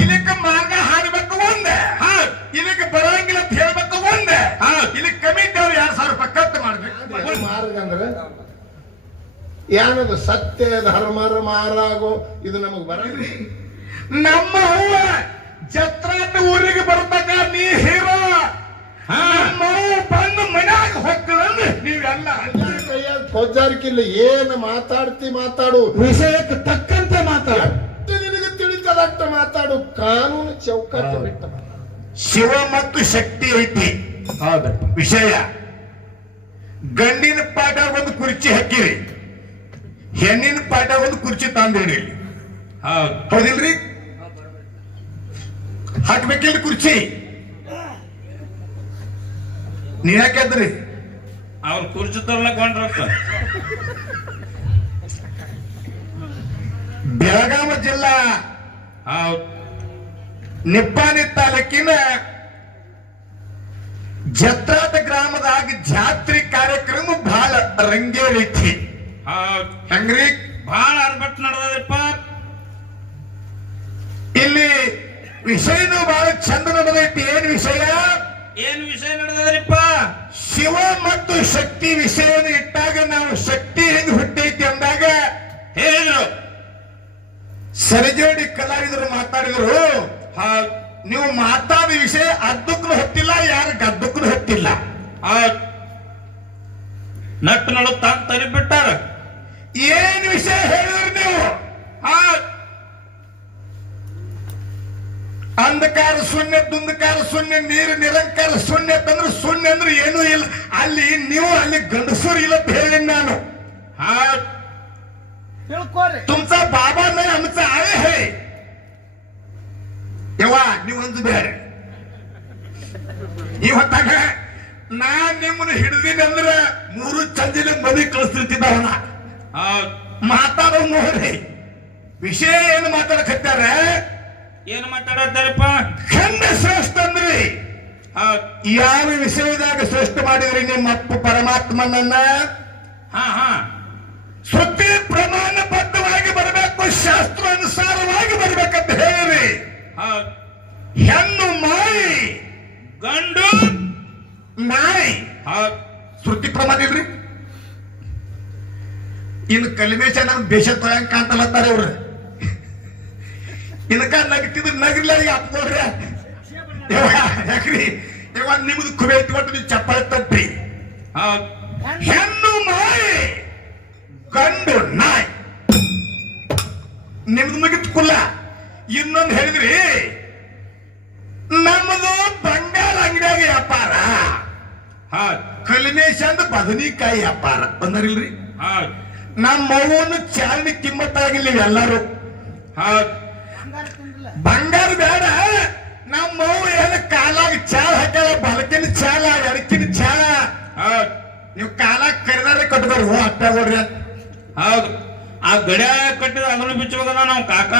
ಇಲ್ಲಿಕ್ಕೆ ಮಾರ್ಗ ಹಾಡ್ಬೇಕು ಒಂದೇ, ಇಲ್ಲಿಕ್ಕೆ ಬರಂಗಿಲ್ಲ ಅಂತ ಹೇಳ್ಬೇಕು ಒಂದೇ, ಇಲ್ಲಿ ಕಮಿಟಿ ಅವ್ರು 2,000 ರೂಪಾಯಿ ಖರ್ಚು ಮಾಡ್ಬೇಕು. ಮಾರ್ಗ ಅಂದ್ರೆ ಏನದು? ಸತ್ಯ ಧರ್ಮರ ಮಾರಾಗೋ ಇದು ನಮಗ್ ಬರಲ್ರಿ. ನಮ್ಮ ಹೂವ ಜತ್ರಾಟ ಊರಿಗೆ ಬರ್ತಾಗ ನೀ ಹೀರೋ, ನಮ್ಮ ಹೂವು ಬಂದು ಮನ್ಯಾಗ ಹೋಗ್ತದಂದ್ರೆ ನೀವೆಲ್ಲ ಕೊಜ್ಜಾರಿಕಿಲ್ಲ. ಏನ್ ಮಾತಾಡು, ವಿಷಯಕ್ಕೆ ತಕ್ಕಂತೆ ಮಾತಾಡು, ನಿನಗೆ ತಿಳಿತದಟ್ಟ ಮಾತಾಡು, ಕಾನೂನು ಚೌಕಟ್ಟು ಬಿಟ್ಟ. ಶಿವ ಮತ್ತು ಶಕ್ತಿ ಐತಿ ವಿಷಯ. ಗಂಡಿನ ಪಾಠ ಒಂದು ಕುರ್ಚಿ ಹಾಕಿರಿ, ಹೆಣ್ಣಿನ ಪಾಠ ಒಂದು ಕುರ್ಚಿ ತಂದಿರಿ. ಹೌದಿಲ್ರಿ? ಹಾಕ್ಬೇಕಿಲ್ರಿ ಕುರ್ಚಿ? ನೀವ್ ಯಾಕೆದ್ರಿ? ಅವ್ರ ಕುರ್ಚಿ ತರ್ಲಕ್ ಹೊಂಟ್ರಪ್ಪ. ಬೆಳಗಾವಿ ಜಿಲ್ಲಾ ನಿಪ್ಪಾಣಿ ತಾಲೂಕಿನ ಜತ್ರಾಟ ಗ್ರಾಮದಾಗ ಜಾತ್ರೆ ಕಾರ್ಯಕ್ರಮ ಬಹಳ ರಂಗೇರಿತಿ. ಹೆಂಗ್ರಿ? ಬಹಳ ಅರ್ಬಟ್ ನಡೆದಪ್ಪ. ಇಲ್ಲಿ ವಿಷಯನು ಬಹಳ ಚಂದ ನಡೆದೈತಿ. ಏನ್ ವಿಷಯ? ಏನ್ ವಿಷಯ ನಡೆದದ್ರಿಪ್ಪ? ಶಿವ ಮತ್ತು ಶಕ್ತಿ ವಿಷಯವನ್ನು ಇಟ್ಟಾಗ ನಾವು ಶಕ್ತಿ ಹೆಂಗ್ ಹುಟ್ಟೈತಿ ಅಂದಾಗ ಹೇಳಿದ್ರು, ಸರಿಜೋಡಿ ಕಲಾವಿದರು ಮಾತಾಡಿದ್ರು, ನೀವು ಮಾತಾಡ ವಿಷಯ ಅದ್ದಕ್ಕೂ ಹೊತ್ತಿಲ್ಲ, ಯಾರು ಗದ್ದಕ್ಕೂ ಹೊತ್ತಿಲ್ಲ. ನಟ್ಟು ನಡು ತಾನು ತರಿ ಬಿಟ್ಟಾರ. ಏನ್ ವಿಷಯ ಹೇಳಿದ್ರು ನೀವು? ಅಂಧಕಾರ ಶೂನ್ಯ, ದುಂಧಕಾರ ಶೂನ್ಯ, ನೀರು ನಿರಂಕಾರ ಶೂನ್ಯ ತಂದ್ರೆ ಶೂನ್ಯ ಅಂದ್ರೆ ಏನೂ ಇಲ್ಲ. ಅಲ್ಲಿ ನೀವು ಅಲ್ಲಿ ಗಂಡಸೂರು ಇಲ್ಲ ಅಂತ ಹೇಳಿ ನಾನು. तुमचा बाबा नाही आमचा आहे हे. ಯವ್ವ ನೀವೊಂದು ಬೇರೆ ಇವತ್ತಾಗ ನಾನ್ ನಿಮ್ಮನ್ನು ಹಿಡಿದಿನಿ ಅಂದ್ರೆ 3 ಚಂದಿನ ಮದಿ ಕಳಿಸ್ತಿರ್ತಿದ್ದವನ. ಮಾತಾಡೋ ನೋಡ್ರಿ, ವಿಷಯ ಏನು ಮಾತಾಡಕತ್ತಾರ? ಏನು ಮಾತಾಡತ್ತಾರಪ್ಪ? ಖಂಡ ಶ್ರೇಷ್ಠ ಅಂದ್ರಿ. ಯಾವ ವಿಷಯದಾಗ ಶ್ರೇಷ್ಠ ಮಾಡಿದ್ರಿ ನಿಮ್ಮ ಅಪ್ಪ ಪರಮಾತ್ಮನನ್ನ? ಶ್ರುತಿ ಪ್ರಮಾಣಬದ್ಧವಾಗಿ ಬರಬೇಕು, ಶಾಸ್ತ್ರಾನುಸಾರವಾಗಿ ಬರ್ಬೇಕಂತ ಹೇಳಿ. ಹೆಣ್ಣು ಮಾಯಿ, ಗಂಡು ನಾಯಿ. ಶ್ರುತಿ ಪ್ರಮಾಣ ಇಲ್ರಿ. ಇನ್ನು ಕಲಿಮೇಶ ನಮ್ ದೇಶ ತೊಳಂಕ ಅಂತಲತ್ತಾರೆ ಅವ್ರು. ಇನ್ಕ ನಗ್ತಿದ್ರು ನಗಿರ್ಲ ಅಪ್ಕೋಡ್ರಿ. ಯಾಕ್ರಿ ಇವಾಗ ನಿಮ್ದು ಕುಬೆ ಇಟ್ಕೊಟ್ಟು ನೀವು ಚಪ್ಪಾಳೆ ತಟ್ಟಿ. ಹೆಣ್ಣು ಮಾಯಿ, ಗಂಡು ನಾಯಿ. ನಿಮ್ದು ಮುಗಿತ್ ಕುಲ್ಲ. ಇನ್ನೊಂದು ಹೇಳಿದ್ರಿ, ನಮ್ಮದು ಬಂಗಾಳ ಅಂಗಡಿಯಾಗ ವ್ಯಾಪಾರ, ಕಲಿಮೇಶ ಅಂದ ಬದನಿಕಾಯಿ ವ್ಯಾಪಾರ ಬಂದರಿಲ್ರಿ. ನಮ್ಮ ಮಗುವನ್ನು ಚಾಲನೆ ಕಿಮ್ಮತ್ತಾಗಿಲ್ಲ ಎಲ್ಲರೂ. ಬಂಗಾರ ಬೇಡ, ನಮ್ಮ ಮಗು ಏನು ಕಾಲಾಗ ಚಾಲ ಹಾಕ್ಯಾಳ, ಬಲಕಿನ ಚಾಲ, ಎಡಕಿನ ಚಾಲ. ನೀವು ಕಾಲಾಗ ಕರಿದಾರೆ ಕಟ್ಟದಾರ ಹೋ ಅಟ್ಟಾಗೋಡ್ರಿ. ಹೌದು, ಆ ಗಡಿಯ ಕಟ್ಟಿದ ಅದನ್ನು ಬಿಚ್ಚೋದ ನಾವು ಕಾಕ.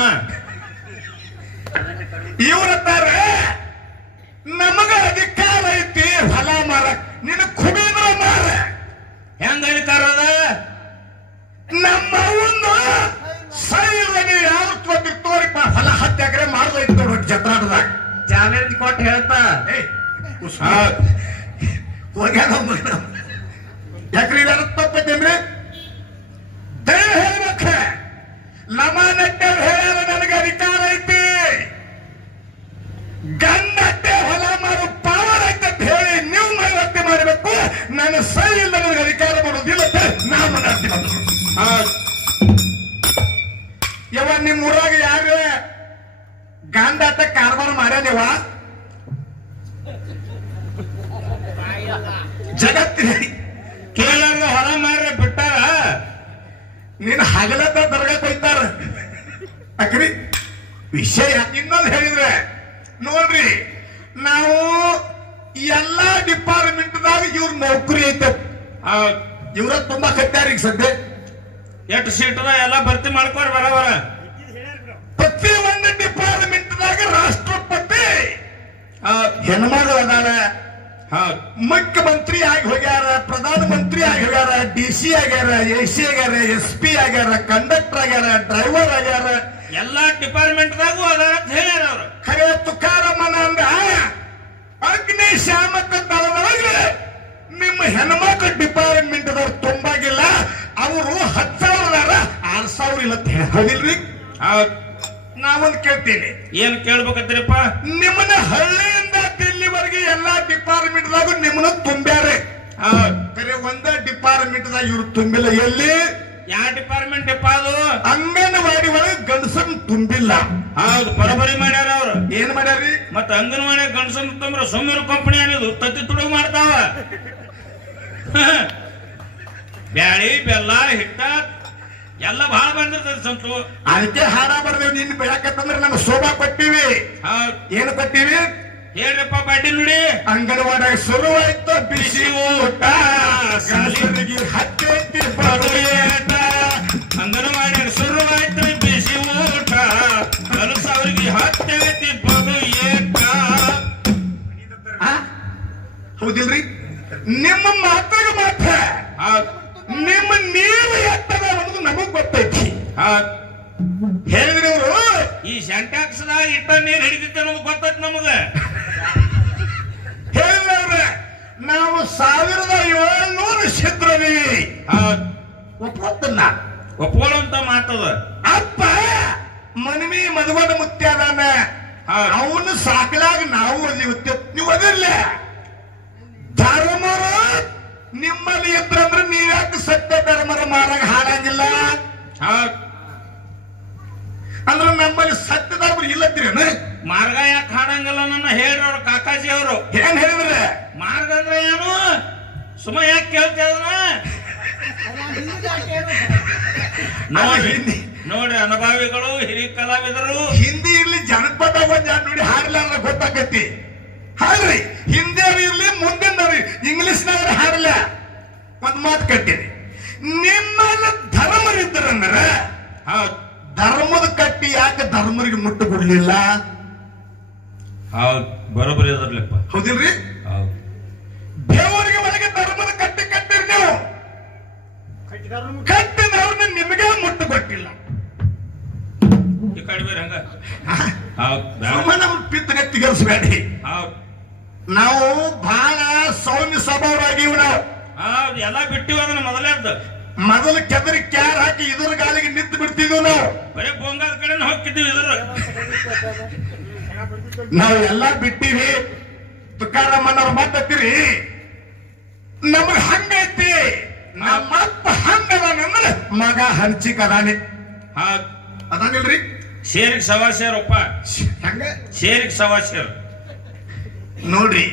ಇವ್ರತ್ತಾರ ನಮಗ ಅಧಿಕಾರ ಐತಿ ಹೊಲ ಮಾರ, ನಿನ್ನ ಕುಬೇದ್ರ ಮಾರ. ಹೆಂಗ ಅಧಿಕಾರ ಅದ? ನಮ್ಮ ಒಂದು ಸೈಲನೆ ಯಾವ ತೋರಿ ಹೊಲ 10 ಎಕರೆ ಮಾಡ್ದೈತಿ ನೋಡ್ರಿ ಜತ್ರಾಟದಾಗ. ಚಾಲೆಂಜ್ ಕೊಟ್ಟು ಹೇಳ್ತಾ ಹೋಗ್ಯಾನ ಯಾಕ್ರಿ ತಪ್ಪೈತೇನ್ರಿ? ದಯ ಹೇಳ್ಬೇಕ. ಲಮಾನಟ್ಟೆ ಹೇಳ್ಯಾರ ನನಗೆ ಅಧಿಕಾರ ಐತಿ, ಗಂಡಟ್ಟೆ ಹೊಲ ಮಾರು ಪವರ್ ಐತೆ ಅಂತ ಹೇಳಿ ನೀವು ಮನವರ್ತಿ ಮಾಡಬೇಕು. ನಾನು ಸೈ ಇಲ್ಲ ನನಗೆ ಅಧಿಕಾರ ಮಾಡೋದಿಲ್ಲ ಅಂತ ನಾ ಮನವರ್ತಿ ಬಂದ್ರು. ಯವ ನಿಮ್ ಊರಾಗ ಯಾರು ಗಂಡಾಟ ಕಾರ್ಬಾರ ಮಾಡ್ಯಾನಿವ? ಜಗತ್ತಿನ ಕೇಳಲ್ಲ ಹೊರ ಮಾರ್ರೆ ಬಿಟ್ಟಾರ. ನೀನ್ ಹಗಲತ್ತ ದರ್ಗಾಕ್ ಹೋಯ್ತಾರ ಅಕ್ರಿ. ವಿಷಯ ಇನ್ನೊಂದು ಹೇಳಿದ್ರೆ ನೋಡ್ರಿ, ನಾವು ಎಲ್ಲಾ ಡಿಪಾರ್ಟ್ಮೆಂಟ್ದಾಗ ಇವ್ರ ನೌಕರಿ ಐತೆ. ಇವ್ರ ತುಂಬಾ ಕಟ್ಟಾರ ಈಗ ಸದ್ಯ. ಎಷ್ಟು ಸೀಟದ ಎಲ್ಲ ಭರ್ತಿ ಮಾಡ್ಕೊರ್ ಬರವರ. ಪ್ರತಿ ಒಂದು ಡಿಪಾರ್ಟ್ಮೆಂಟ್ದಾಗ ರಾಷ್ಟ್ರಪತಿ ಹೆಣ್ಮಗಳು ಅದಾರ, ಮುಖ್ಯಮಂತ್ರಿ ಆಗಿ ಹೋಗ್ಯಾರ, ಪ್ರಧಾನ ಮಂತ್ರಿ ಆಗಿ ಹೋಗ್ಯಾರ, DC ಆಗ್ಯಾರ, AC ಆಗ್ಯಾರ, SP ಆಗ್ಯಾರ, ಕಂಡಕ್ಟರ್ ಆಗ್ಯಾರ, ಡ್ರೈವರ್ ಆಗ್ಯಾರ. ಎಲ್ಲಾ ಡಿಪಾರ್ಟ್ಮೆಂಟ್ದಾಗೂ ಅದಾರ ಅಂತ ಹೇಳ್ಯಾರ ಅವ್ರು. ಒಂದ್ ಕೇಳ್ತೀನಿ. ಏನ್ ಕೇಳ್ಬೇಕತ್ರಿಪ್ಪ? ನಿಮ್ಮನ್ನ ಹಳ್ಳಿಯಿಂದ ದಿಲ್ಲಿವರೆಗೆ ಎಲ್ಲಾ ಡಿಪಾರ್ಟ್ಮೆಂಟ್ ದಾಗ ನಿಮ್ಮನ್ನ ತುಂಬ್ಯಾರೆ. ಬರೀ ಒಂದ ಡಿಪಾರ್ಟ್ಮೆಂಟ್ ದಾಗ ಇವ್ರು ತುಂಬಿಲ್ಲ. ಎಲ್ಲಿ? ಯಾವ ಡಿಪಾರ್ಟ್ಮೆಂಟ್ ಅಪ್ಪ ಅದು? ಅಂಗನವಾಡಿ ಒಳಗೆ ಗಂಡಸನ್ ತುಂಬಿಲ್ಲ. ಹೌದು, ಬರೋಬರಿ ಮಾಡ್ಯಾರ ಅವ್ರು. ಏನ್ ಮಾಡ್ಯಾರಿ? ಮತ್ತ ಅಂಗನವಾಡಿ ಗಂಡಸನ್ ತುಂಬ್ರ ಸುಮ್ಮಿರು ಕಂಪನಿ ಅನ್ನೋದು ತತ್ತಿ ತುಡುಗು ಮಾಡ್ತಾವ. ಬ್ಯಾಳಿ ಬೆಲ್ಲ ಹಿಟ್ಟ ಎಲ್ಲ ಬಹಳ ಬಂದಿರ್ತದೆ ಸಂತು. ಅದಕ್ಕೆ ಹಾಡ ಬರ್ದೇವ್. ನಿನ್ ಬೆಳಕತ್ತಂದ್ರೆ ನಮ್ಮ ಶೋಭಾ ಕೊಟ್ಟಿವಿ. ಏನು ಕೊಟ್ಟಿವಿ ಹೇಳ್ರಪ್ಪ ಪಾಟಿ ನುಡಿ. ಅಂಗನವಾಡಿ ಶುರುವಾಯ್ತು ಬಿಸಿ ಊಟ, ಗಂಡಸರಿಗೆ ಹತ್ತೈತಿ ಬರುಯೇಟ. ಅಂಗನವಾಡಿ ಶುರುವಾಯ್ತು ಬಿಸಿ ಊಟ, ಗಂಡಸರಿಗೆ ಹತ್ತೈತಿ ಬರುಯೇಟ. ಹೌದಿಲ್ರಿ? ನಿಮ್ಮ ಮಾತಾಗ ಮಾತ್ರ ನಿಮ್ಮ ನೀರು ಎತ್ತದ ಅನ್ನೋದು ನಮಗ್ ಗೊತ್ತೈತಿ. ಹೇಳಿದ್ರಿ ಅವರು ಈ ಸೆಂಟ್ಯಾಕ್ಸ್ ದಾಗ ಇಟ್ಟ ನೀರ್ ಹಿಡಿದಿತ್ತು ಅನ್ನೋದು ಗೊತ್ತೈತಿ ನಮಗ. ಹೇಳಿದ್ರವ್ರೆ ನಾವು 1700 ಶಿದ್ರವಿ. ಒಪ್ಪತ್ತಲ್ಲ, ಒಪ್ಕೊಳ್ಳುವಂತ ಮಾತದ. ಅಪ್ಪ ಮನವಿ ಮದುವನ ಮುತ್ಯಾದಾನ, ಅವನು ಸಾಕಲಾಗ ನಾವು ಒದಿಯುತ್ತೆ. ನೀವು ಒದಿಲ್ಲ. ಧರ್ಮರು ನಿಮ್ಮಲ್ಲಿ ಇದ್ರಂದ್ರೆ ನೀವ್ಯಾಕೆ ಸತ್ಯ ಧರ್ಮರ ಮಾರಾಗ ಹಾಡಂಗಿಲ್ಲ? ಅಂದ್ರೆ ನಮ್ಮಲ್ಲಿ ಸತ್ಯ ಧರ್ಮ ಇಲ್ಲತ್ತೀರೇನು? ಮಾರ್ಗ ಯಾಕೆ ಹಾಡಂಗಿಲ್ಲ ನನ್ನ ಹೇಳ್ರವ್ರ ಕಾಕಾಜಿ ಅವರು. ಏನ್ ಹೇಳಿದ್ರೆ? ಮಾರ್ಗ ಅಂದ್ರೆ ಏನು? ಸುಮ್ಮ ಯಾಕೆ ಕೇಳ್ತಾ ನೋಡಿ ಅನುಭವಿಗಳು ಹಿರಿಯ ಕಲಾವಿದರು. ಹಿಂದಿ ಇರ್ಲಿ ಜನಪದ ಒಂದ್ ನೋಡಿ ಹಾಡಲ್ಲ ಅಂದ್ರೆ ಗೊತ್ತಾಗತ್ತಿ. ಹಾಡ್ರಿ, ಹಿಂದಿ ಇರ್ಲಿ ಮುಂದಿನವ್ರಿ ಇಂಗ್ಲಿಷ್ನವ್ರು ಹಾಡಲ್ಲ. ಒಂದ್ ಮಾತು ಕಟ್ಟಿರಿ, ನಿಮ್ಮಲ್ಲಿ ಧರ್ಮರಿದ್ದರಂದ್ರ ಧರ್ಮದ ಕಟ್ಟಿ ಯಾಕೆ ಧರ್ಮರಿಗೆ ಮುಟ್ಟು ಕೊಡ್ಲಿಲ್ಲ? ಹೌದು, ಬರೋಬ್ಬರಿ ಅದರ್ಲಿಪ್ಪ. ಹೌದಿಲ್ರಿ? ದೇವರಿಗೆ ಒಳಗೆ ಧರ್ಮದ ಕಟ್ಟಿ ಕಟ್ಟಿರಿ. ನೀವು ಕಟ್ಟಿದವ್ರನ್ನ ನಿಮಗೆ ಮುಟ್ಟು ಕೊಟ್ಟಿಲ್ಲ. ಈ ಕಡಿಮೆ ಹಂಗ ನಮ್ಮ ಪಿತ್ತನೆತ್ತಿಗರಿಸಬೇಡಿ. ನಾವು ಬಹಳ ಸೌಮ್ಯ ಸ್ವಭಾವರಾಗಿವ್. ನಾವು ಎಲ್ಲ ಬಿಟ್ಟಿವ ಅದನ್ನ ಮೊದಲೇದ್ದು. ಮೊದಲು ಕೆದರಿ ಕ್ಯಾರ್ ಹಾಕಿ ಇದ್ರ ಗಾಲಿಗೆ ನಿಂತು ಬಿಡ್ತಿದ್ವು. ನಾವು ಬರೀ ಬೋಂಗಾದ ಕಡೆ ಹೋಗ್ತಿದ್ವಿ. ಇದ್ರ ನಾವು ಎಲ್ಲಾ ಬಿಟ್ಟಿವಿ. ತುಕಾರಮ್ಮನವ್ರ ಮಾತತ್ತೀರಿ, ನಮಗ್ ಹಂಗೈತಿ. ನಮ್ಮ ಅಪ್ಪ ಹಂಗದಾನಂದ್ರೆ ಮಗ ಹಂಚಿಕ್ ಅದಾನೆ. ಅದಾನಿಲ್ರಿ? ಸೇರಿಗೆ ಸವಾಸ್ಯರಪ್ಪ. ಹಂಗ ಸೇರಿಗೆ ಸವಾಸ್ಯರು ನೋಡ್ರಿ,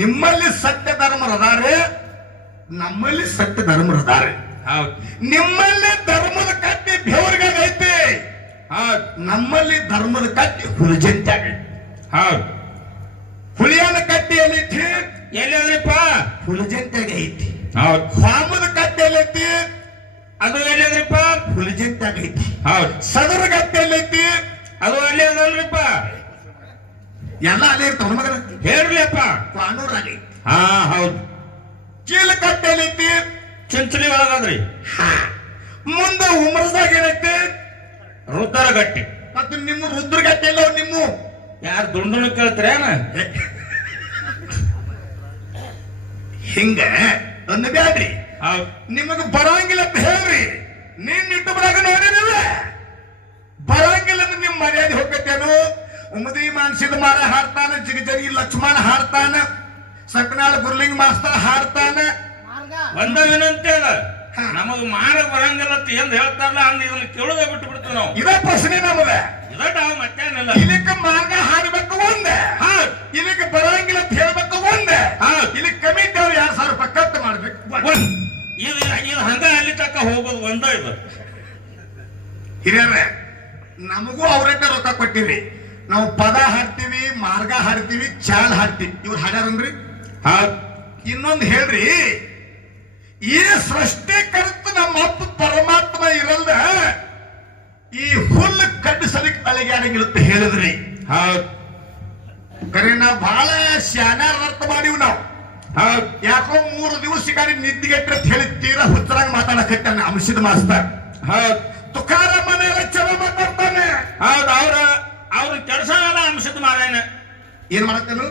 ನಿಮ್ಮಲ್ಲಿ ಸತ್ಯ ಧರ್ಮರದಾರೆ, ನಮ್ಮಲ್ಲಿ ಸತ್ಯ ಧರ್ಮರದಾರೆ. ನಿಮ್ಮಲ್ಲಿ ಧರ್ಮದ ಕಟ್ಟಿ ಬೆವರ್ಗಾಗೈತಿ, ನಮ್ಮಲ್ಲಿ ಧರ್ಮದ ಕಟ್ಟಿ ಹುಲಿಜಂತಾಗೈತಿ. ಹುಲಿಯನ ಕಟ್ಟಿ ಎಲ್ಲೈತಿ? ಎಲ್ಲಪ್ಪ? ಹುಲಿಜಂತಾಗ ಐತಿ. ಸ್ವಾಮದ ಕಟ್ಟಿ ಎಲ್ಲೈತಿ? ಅದು ಎಲ್ಲದ್ರಿಪ್ಪ? ಹುಲಿಜಂತಾಗ ಐತಿ. ಸದರ ಕಟ್ಟಿ ಎಲ್ಲೈತಿ? ಅದು ಅಲ್ಲೇ ಅದಲ್ರಿಪ್ಪ. ಎಲ್ಲ ಅಲ್ಲೇ ಇರ್ತಾವ ಮಗನ. ಹೇಳ್ರಿಪ್ಪ. ಕಾನೂರಾಗಿ. ಹೌದು. ಚೀಲ ಕಟ್ಟಿ ಎಲ್ಲೈತಿ? ಚಿಂಚಲಿ ಒಳಗದ್ರಿ. ಮುಂದೆ ಉಮರ್ಸ್ದಾಗ ಏನೈತಿ? ರುದ್ರ ಗಟ್ಟಿ. ಮತ್ತು ನಿಮ್ಮ ರುದ್ರ ಗಟ್ಟಿ ಎಲ್ಲ ನಿಮ್ಮ ಯಾರು ದುಂಡು ಕೇಳ್ತೀರೇನ? ಹಿಂಗ ಅನ್ನಬ್ಯಾಡ್ರಿ. ನಿಮಗ ಬರಂಗಿಲ್ಲ ಅಂತ ಹೇಳ್ರಿ. ನೀನ್ ಇಟ್ಟು ಬರಾಗ ನೋಡಿರಲ್ಲ. ಬರಂಗಿಲ್ಲ ಅಂದ್ರೆ ನಿಮ್ ಮರ್ಯಾದೆ ಹೋಗತ್ತೇನು? ಉಮದಿ ಮಾನ್ಸಿದ ಮಾರ ಹಾಡ್ತಾನ, ಜಿಗಜಗಿ ಲಕ್ಷ್ಮಣ ಹಾಡ್ತಾನ, ಸಕನಾಳ ಗುರ್ಲಿಂಗ ಮಾಸ್ತರ್ ಹಾಡ್ತಾನ. ಒಂದ ವಿನಂತಿ ಅದ, ನಮಗ ಮಾರ ಬರಂಗಿಲ್ಲ ಅಂತ ಏನ್ ಹೇಳ್ತಾರಲ್ಲ ಅಂದ್ ಇದನ್ನ ಕೇಳೋದ ಬಿಟ್ಟು ಬಿಡ್ತೀವಿ ನಾವು. ಇದ ಪ್ರಶ್ನೆ ನಮಗ. ಇದಟ ಮತ್ತೇನಿಲ್ಲ. ಇಲ್ಲಿಕ ಮಾರ್ಗ ಹಾಡ್ಬೇಕು ಒಂದೆ, ಇಲ್ಲಿಕ ಬರಂಗಿಲ್ಲ ಅಂತ ಹೇಳ್ಬೇಕು ಒಂದೆ, ಇಲ್ಲಿ ಕಮಿಟಿ ಅವ್ರು 2,000 ರೂಪಾಯಿ ಕಟ್ ಮಾಡ್ಬೇಕು. ಇದು ಹಂಗ ಅಲ್ಲಿ ತಕ್ಕ ಹೋಗೋದು ಒಂದ. ಇದು ಹಿರಿಯರೇ, ನಮಗೂ ಅವ್ರಕ್ಕ ರೊಕ್ಕ ಕೊಟ್ಟಿವಿ. ನಾವು ಪದ ಹಾಡ್ತೀವಿ, ಮಾರ್ಗ ಹಾಡ್ತೀವಿ, ಚಾಲ್ ಹಾಡ್ತೀವಿ. ಇವ್ರು ಹಾಡ್ಯಾರನ್ರಿ? ಇನ್ನೊಂದು ಹೇಳ್ರಿ, ಈ ಸೃಷ್ಟಿಕರ್ತ ನಮ್ಮ ಅಪ್ಪ ಪರಮಾತ್ಮ ಇರಲ್ದ ಈ ಹುಲ್ಲು ಕಡ್ಡು ಸಲಿಕ್ ಅಳಿಗಾಡಂಗಿರುತ್ತೆ ಹೇಳಿದ್ರಿ. ಕರೆ ನಾವು ಬಹಳ ಶಾನ ಅರ್ಥ ಮಾಡಿವ್. ನಾವು ಯಾಕೋ 3 ದಿವಸ ಗಾಡಿ ನಿದ್ದಿಗೆಟ್ಟ ಅಂತ ಹೇಳಿ ತೀರಾ ಹುಚ್ಚರಾಗಿ ಮಾತಾಡಕತ್ತಾನೆ ಅಂಶದ ಮಾಸ್ತರ್. ತುಕಾರಾಮನ ಚಲೋ ಮಾತಾಡ್ತಾನೆ. ಅವ್ರ ಕೆಲಸ ಎಲ್ಲ ಅಂಶದ ಮಾರೇನ. ಏನ್ ಮಾಡತ್ತೇನು?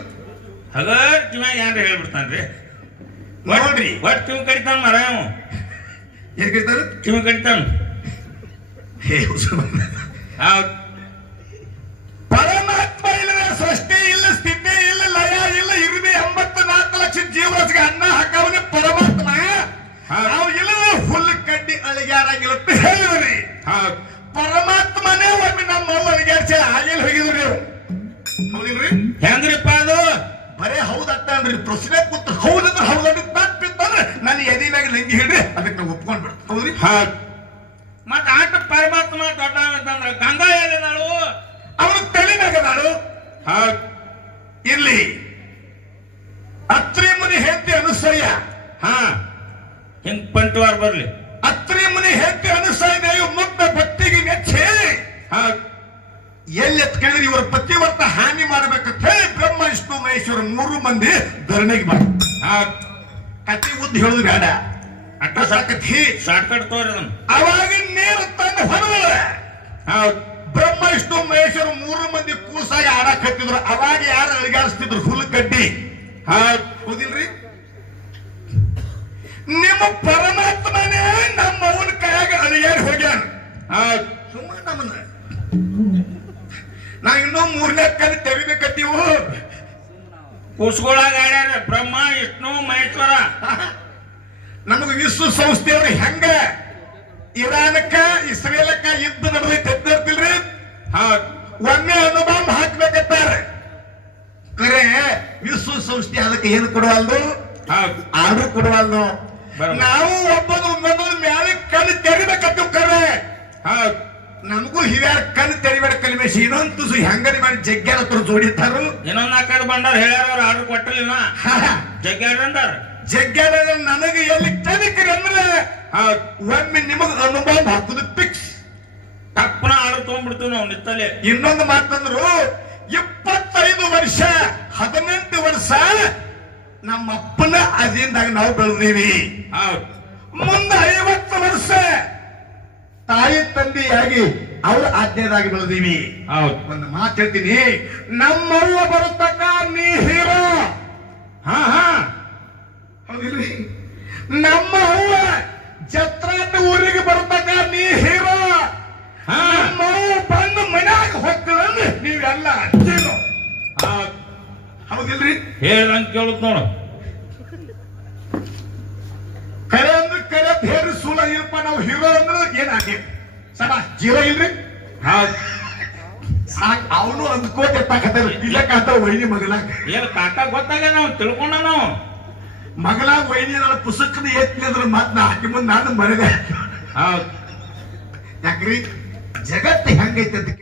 ಹಗರ್ ಕಿವ್ಯಾಗ ಏನ್ರ ಹೇಳ್ಬಿಡ್ತಾನ್ರಿ. ನೋಡ್ರಿ, ಒಟ್ ಕಿವಿ ಕಡಿತಾನ ಮರ. ಏನ್ ಕೇಳ್ತಾನ? ಕಿವಿ ಕಡಿತಾನ. ಜೀವರಾಶಿಗೆ ಅನ್ನ ಹಾಕವನೇ ಪರಮಾತ್ಮ ಹಾ. ನಾವು ಇಲ್ಲ ಹುಲ್ಲು ಕಡ್ಡಿ ಅಳಿಗಾರಂಗಿಲ್ಲ ಅಂತ ಹೇಳಿದ್ರಿ ಹೌದ್ ಪರಮಾತ್ಮನೇ ಒಮ್ಮೆ ನಮ್ಮ ಅಳಿಗಾಡ್ಸಿ ಹಾಗೆಲ್ಲ ಹೋಗಿದ್ರಿ ನೀವು ಹೌದಿಲ್ರಿ ಹೆಂಗ್ರಿಪ್ಪ ಅದು ಬರೇ ಹೌದಟ್ಟ ಅಂದ್ರಿ ಪ್ರಶ್ನೆ ಕೂತು ಹೌದಂದ್ರೆ ಹೌದಂದ್ರೆ ತಪ್ಪಿತ್ತಂದ್ರೆ ನನ್ನ ಎದಿ ಮ್ಯಾಗ ಲಂಗಿ ಹಿಡ್ರಿ ಅದಕ್ಕೆ ನಾವು ಒಪ್ಕೊಂಡ್ ಬಿಡ್ತೀವಿ ಹೌದ್ರಿ ಹೌದ್ ಮತ್ತ ಆಟ ಪರಮಾತ್ಮ ದೊಡ್ಡ ಅಂತಂದ್ರ ಗಂಗಾ ಹೇಳಿದಾಳು ಅವನು ತಲೆ ಮ್ಯಾಗದಾಳು ಹೌದ್ ಇಲ್ಲಿ ಅತ್ರಿ ಮುನಿ ಹೆಂಡತಿ ಅನುಸೂಯ ಹಾ ಹಿಂಗ್ ಪಂಟವಾರ ಬರ್ಲಿ ಅತ್ರಿ ಮುನಿ ಹೆಂಡತಿ ಅನುಸೂಯ ದೇವಿ ಮುಗ್ಧ ಭಕ್ತಿಗೆ ಮೆಚ್ಚಿ ಹೌದ್ ಎಲ್ಲಿ ಎತ್ಕೊಂಡಿದ್ರೆ ಇವರ ಪತಿವರ್ತ ಹಾನಿ ಮಾಡ್ಬೇಕಂತ ಹೇಳಿ ಬ್ರಹ್ಮ ವಿಷ್ಣು ಮಹೇಶ್ವರ 3 ಮಂದಿ ಧರಣಿಗೆ ಬಂದ ಹೌದ್ ಕತಿ ಉದ್ದ ಹೇಳುದು ಬೇಡ ಅಟ್ಟ ಸಾಕತಿ ಶಾರ್ಟ್ಕಟ್ ತೋರಿ ಅದನ್ನ ಅವಾಗ ನೀರು ತಂದು ಹೊರದಳ ಹೌದ್ ಬ್ರಹ್ಮ ವಿಷ್ಣು ಮಹೇಶ್ವರ 3 ಮಂದಿ ಕೂಸಾಗಿ ಆಡಕ್ ಹತ್ತಿದ್ರು ಅವಾಗ ಯಾರು ಅಳಿಗಾಡಿಸ್ತಿದ್ರು ಹುಲ್ಲು ಕಡ್ಡಿ ಹೌದ್ ಹೌದಿಲ್ರಿ ನಿಮ್ಮ ಪರಮಾತ್ಮನೇ ನಮ್ಮ ಅವನ ಕೈಯಾಗ ಅಳಿಯಾಡಿ ಹೋಗ್ಯಾನ ಹೌದ್ ಸುಮ್ಮನೆ ನಮ್ಮನ್ನ ನಾವ್ ಇನ್ನೂ 3ನೇ ಕಲಿ ತೆಗಿಬೇಕತ್ತೀವು ಕೂಸ್ಗೊಳಾಗ ಆಡ್ಯಾರ ಬ್ರಹ್ಮ ವಿಷ್ಣು ಮಹೇಶ್ವರ ನಮಗ ವಿಶ್ವ ಸಂಸ್ಥೆಯವರು ಹೆಂಗ ಇರಾನಕ್ಕ ಇಸ್ರೇಲಕ್ಕ ಯುದ್ಧ ನಡೆದೈತೆ ಎತ್ತಿರ್ತಿಲ್ರಿ ಹೌದ್ ಒಮ್ಮೆ ಅನುಬಾಂಬ್ ಹಾಕ್ಬೇಕತ್ತಾರ ಕರೆ ವಿಶ್ವ ಸಂಸ್ಥೆ ಅದಕ್ಕೆ ಏನು ಕೊಡವಲ್ದು ಹೌದ್ ಆರ್ಡರ್ ಕೊಡವಲ್ದು ಬರೋಬ್ಬರ. ನಾವು ಒಬ್ಬದು ಮ್ಯಾಲೆ ಕಣ್ಣು ತೆರಿಬೇಕತ್ತು ಕರೆ ಹೌದ್ ನಮಗೂ ಹಿರಿಯರ ಕಣ್ಣು ತೆರಿಬೇಡ ಕಲಿಮೇಶಿ ಇನ್ನೊಂದು ತುಸು ಹೆಂಗರಿ ಮಾಡಿ ಜಗ್ಗ್ಯಾರ ಹತ್ರ ಜೋಡಿತಾರು ಇನ್ನೊಂದ್ 4 ಬಂಡಾರ ಹೇಳ್ಯಾರ ಅವ್ರು ಆರ್ಡರ್ ಕೊಟ್ಟಿಲ್ಲ ಜಗ್ಗ್ಯಾರ ಅಂದಾರ ಜಗ್ಗ್ಯಾರ ನನಗೆ ಎಲ್ಲಿ ತನಿಖರಿ ಅಂದ್ರೆ ಹೌದ್ ಒಮ್ಮೆ ನಿಮಗ ಅನುಬಾಂಬ್ ಹಾಕುದು ಫಿಕ್ಸ್ ತಪ್ಪನ ಆರ್ಡರ್ ತಗೊಂಡ್ಬಿಡ್ತೀವಿ ನಾವು ನಿತ್ತಲೆ ಇನ್ನೊಂದು ಮಾತಂದ್ರು 25 ವರ್ಷ 18 ವರ್ಷ ನಮ್ಮ ಅಪ್ಪನ ಅದಿಂದಾಗ ನಾವು ಬೆಳೆದೀವಿ ಹೌದ್ ಮುಂದೆ 50 ವರ್ಷ ತಾಯಿ ತಂದೆಯಾಗಿ ಅವ್ರ ಆಜ್ಞೆದಾಗಿ ಬೆಳೆದೀವಿ ಹೌದ್ ಒಂದು ಮಾತು ಹೇಳ್ತೀನಿ ನಮ್ಮವ್ವ ಬರುತ್ತಕ್ಕ ನೀ ಹೀರೋ ಹಾ ಹಾ ಹೌದಿಲ್ರಿ ನಮ್ಮ ಅವ್ವ ಜತ್ರಾಟ ಊರಿಗೆ ಬರುತ್ತಕ್ಕ ನೀ ಹೀರೋ ಹಾ ನಮ್ಮವ್ವ ಬಂದು ಮನ್ಯಾಗ ಹೋಗ್ತದಂದ್ರೆ ನೀವೆಲ್ಲ ಅಜ್ಜಿನು ಹೌದ್ ಹೌದಿಲ್ರಿ ಹೇಳ್ದಂಗ್ ಕೇಳುತ್ ನೋಡು ಕರೆ ಅಂದ್ರೆ ಕರೆ ಹೇಳಿ ಸುಳ್ಳ ಇಲ್ಪ ನಾವು ಹೀರೋ ಅಂದ್ರೆ ಏನಾಗಿ ಸಬಾ ಜೀರೋ ಇಲ್ರಿ ಹೌದ್ ಸಾಕ್ ಅವನು ಅಂದ್ಕೋತಿರ್ತಾಕತ್ತ ಇಲ್ಲಕ್ಕಂತ ವೈನಿ ಮಗಲಾಗ ಏನ್ ಕಾಕ ಗೊತ್ತಾಗ ನಾವು ತಿಳ್ಕೊಂಡ ನಾವು ಮಗಲಾಗ ವೈನಿ ನನ್ನ ಪುಸ್ತಕದ ಎತ್ತಿ ಅಂದ್ರೆ ಮಾತ್ ನಾ ಹಾಕಿ ಮುಂದೆ ನಾನು ಮನೆಗೆ ಹೌದ್ ಯಾಕ್ರಿ ಜಗತ್ತು ಹೆಂಗೈತೆ ಅಂತ